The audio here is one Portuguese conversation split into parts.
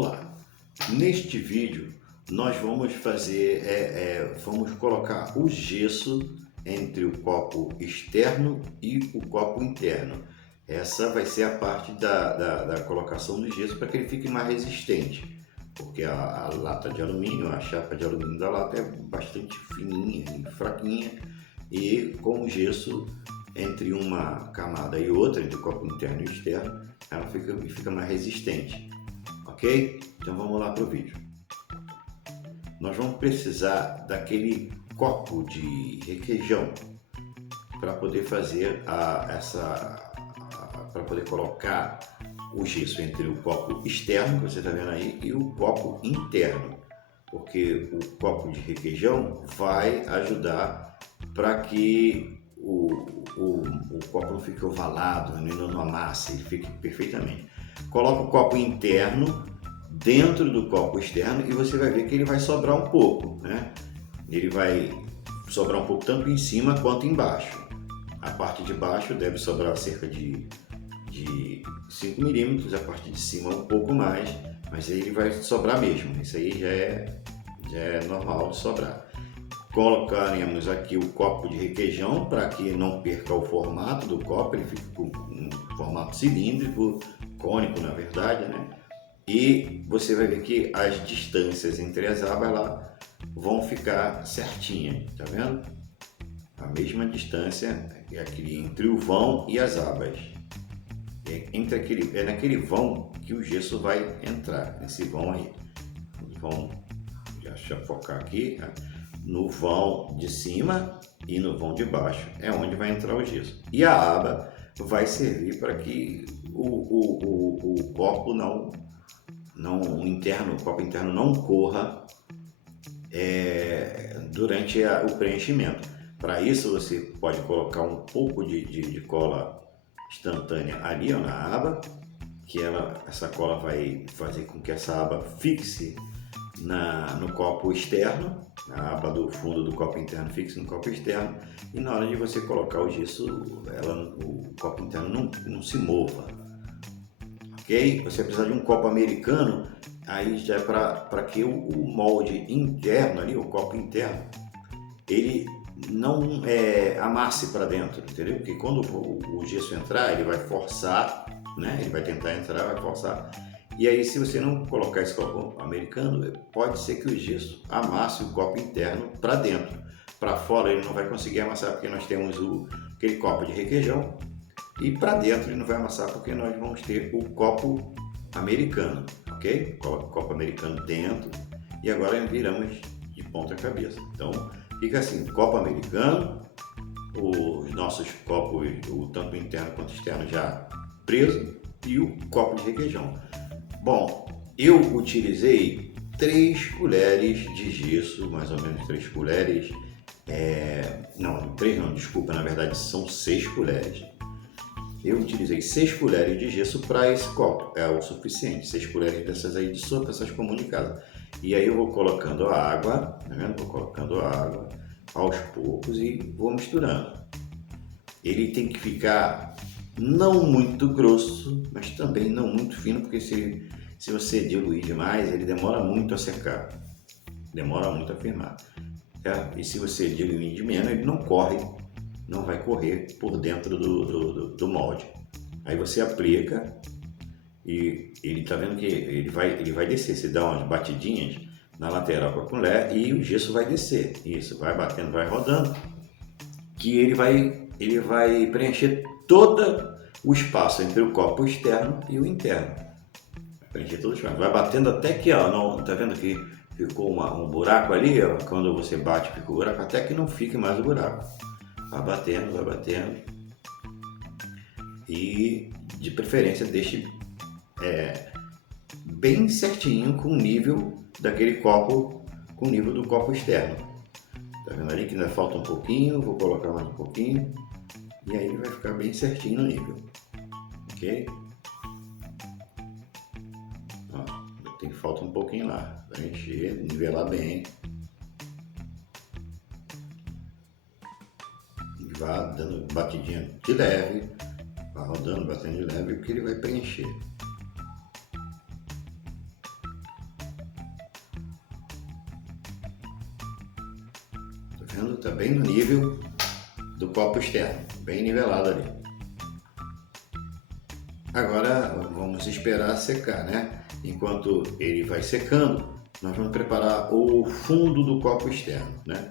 Olá, neste vídeo nós vamos vamos colocar o gesso entre o copo externo e o copo interno. Essa vai ser a parte da colocação do gesso para que ele fique mais resistente, porque a lata de alumínio, a chapa de alumínio da lata é bastante fininha e fraquinha, e com o gesso entre uma camada e outra, entre o copo interno e externo, ela fica mais resistente. Ok? Então vamos lá para o vídeo. Nós vamos precisar daquele copo de requeijão para poder fazer para poder colocar o gesso entre o copo externo, que você está vendo aí, e o copo interno, porque o copo de requeijão vai ajudar para que o copo não fique ovalado, não amasse, ele fique perfeitamente. Coloca o copo interno dentro do copo externo e você vai ver que ele vai sobrar um pouco, né? Ele vai sobrar um pouco tanto em cima quanto embaixo. A parte de baixo deve sobrar cerca de 5 milímetros, a parte de cima um pouco mais, mas aí ele vai sobrar mesmo. Isso aí já é normal de sobrar. Colocaremos aqui o copo de requeijão para que não perca o formato do copo, ele fica com um formato cilíndrico, cônico na verdade, né? E você vai ver que as distâncias entre as abas lá vão ficar certinhas, tá vendo? A mesma distância é aquele entre o vão e as abas. É naquele vão que o gesso vai entrar, nesse vão aí. Vão, deixa eu focar aqui, né? No vão de cima e no vão de baixo é onde vai entrar o gesso. E a aba vai servir para que o copo o copo interno não corra durante o preenchimento. Para isso você pode colocar um pouco de cola instantânea ali, ó, na aba, que essa cola vai fazer com que essa aba fixe no copo externo, a aba do fundo do copo interno fixe no copo externo, e na hora de você colocar o gesso, o copo interno não se mova. Ok? Você precisa de um copo americano, aí já é para que o molde interno ali, o copo interno, ele não amasse para dentro, entendeu? Porque quando o gesso entrar, ele vai forçar, né? Ele vai tentar entrar, vai forçar. E aí, se você não colocar esse copo americano, pode ser que o gesso amasse o copo interno para dentro. Para fora ele não vai conseguir amassar, porque nós temos aquele copo de requeijão. E para dentro ele não vai amassar, porque nós vamos ter o copo americano, ok? Coloca o copo americano dentro e agora viramos de ponta cabeça. Então, fica assim, copo americano, os nossos copos, tanto interno quanto externo já preso, e o copo de requeijão. Bom, eu utilizei 3 colheres de gesso, mais ou menos 3 colheres, não, 3 não, desculpa, na verdade são 6 colheres. Eu utilizei 6 colheres de gesso para esse copo, é o suficiente, 6 colheres dessas aí de sopa, essas comunicadas. E aí eu vou colocando a água, tá vendo? Vou colocando a água aos poucos e vou misturando. Ele tem que ficar não muito grosso, mas também não muito fino, porque se você diluir demais, ele demora muito a secar, demora muito a firmar. E se você diluir de menos, ele não vai correr por dentro do molde. Aí você aplica e ele tá vendo que ele vai descer. Você dá umas batidinhas na lateral com a colher e o gesso vai descer. Isso, vai batendo, vai rodando, que ele vai preencher todo o espaço entre o copo externo e o interno. Vai preencher todo o espaço. Vai batendo até que, ó, não, tá vendo que ficou um buraco ali, ó, quando você bate fica o buraco, até que não fique mais o buraco. Vai batendo, vai batendo. E de preferência deixe bem certinho com o nível daquele copo, com o nível do copo externo. Tá vendo ali que ainda falta um pouquinho, vou colocar mais um pouquinho. E aí ele vai ficar bem certinho no nível. Ok? Ó, falta um pouquinho lá. Para encher, nivelar bem. E vá dando batidinha de leve. Vá rodando, batendo de leve, porque ele vai preencher. Tá vendo? Tá bem no nível do copo externo, bem nivelado ali. Agora vamos esperar secar, né? Enquanto ele vai secando, nós vamos preparar o fundo do copo externo, né?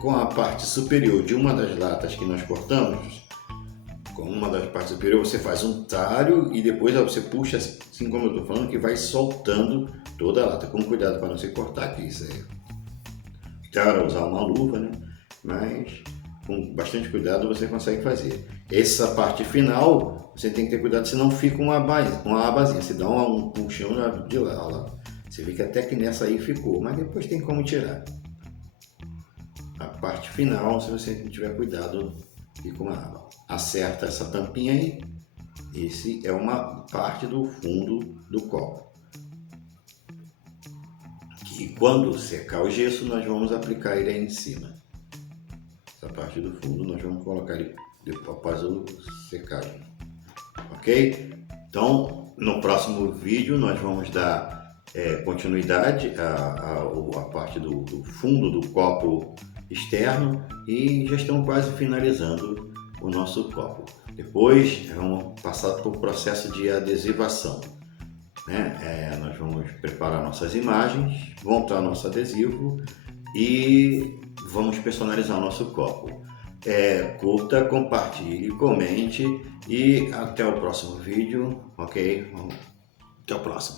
Com a parte superior de uma das latas que nós cortamos, com uma das partes superiores você faz um talho e depois você puxa, assim como eu estou falando, que vai soltando toda a lata. Com cuidado para não se cortar aqui, isso aí. Claro, usar uma luva, né? Mas com bastante cuidado você consegue fazer. Essa parte final você tem que ter cuidado, senão fica uma abazinha. Você dá um puxão de lá, ó lá. Você vê que até que nessa aí ficou, mas depois tem como tirar. A parte final, se você não tiver cuidado, fica uma aba. Acerta essa tampinha aí. Esse é uma parte do fundo do copo. E quando secar o gesso, nós vamos aplicar ele aí em cima. Essa parte do fundo nós vamos colocar ele após o secagem. Ok? Então, no próximo vídeo nós vamos dar continuidade à parte do fundo do copo externo e já estamos quase finalizando o nosso copo. Depois vamos passar por processo de adesivação, né? Nós vamos preparar nossas imagens, montar nosso adesivo e vamos personalizar o nosso copo. Curta, compartilhe, comente e até o próximo vídeo, ok? Até o próximo.